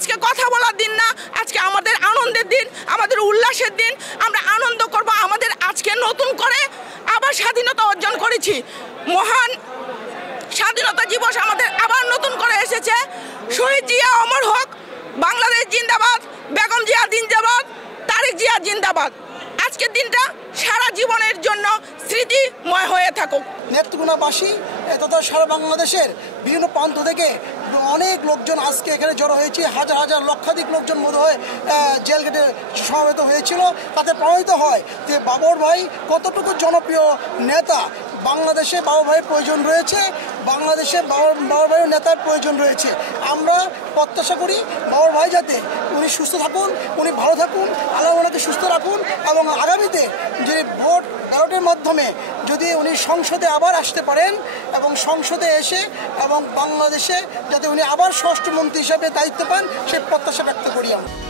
আজকে কথা বলার দিন না, আজকে আমাদের আনন্দের দিন, আমাদের উল্লাসের দিন। আমরা আনন্দ করব, আমাদের আজকে নতুন করে আবার স্বাধীনতা অর্জন করেছি। মহান স্বাধীনতা দিবস আমাদের আবার নতুন করে এসেছে। শহীদ জিয়া অমর হোক, বাংলাদেশ জিন্দাবাদ, বেগম জিয়া জিন্দাবাদ, তারেক জিয়া জিন্দাবাদ। আজকের দিনটা সারা জীবনের জন্য স্মৃতিময় হয়ে থাকুক। নেত্রকোনাবাসী তথা সারা বাংলাদেশের বিভিন্ন প্রান্ত থেকে অনেক লোকজন আজকে এখানে জড়ো হয়েছে। হাজার হাজার লক্ষাধিক লোকজন মনে হয় জেল গেটে সমবেত হয়েছিল। তাতে প্রমাণিত হয় যে বাবর ভাই কতটুকু জনপ্রিয় নেতা। বাংলাদেশে বাবর ভাইয়ের প্রয়োজন রয়েছে, বাংলাদেশে বাবর ভাইয়ের নেতার প্রয়োজন রয়েছে। আমরা প্রত্যাশা করি বাবর ভাই যাতে উনি সুস্থ থাকুন, উনি ভালো থাকুন, আল্লাহ ওনাকে সুস্থ রাখুন এবং আগামীতে যে ভোট ব্যালটের মাধ্যমে যদি উনি সংসদে আবার আসতে পারেন এবং সংসদে এসে এবং বাংলাদেশে যাতে উনি আবার স্বরাষ্ট্রমন্ত্রী হিসাবে দায়িত্ব পান সে প্রত্যাশা ব্যক্ত করি আমরা।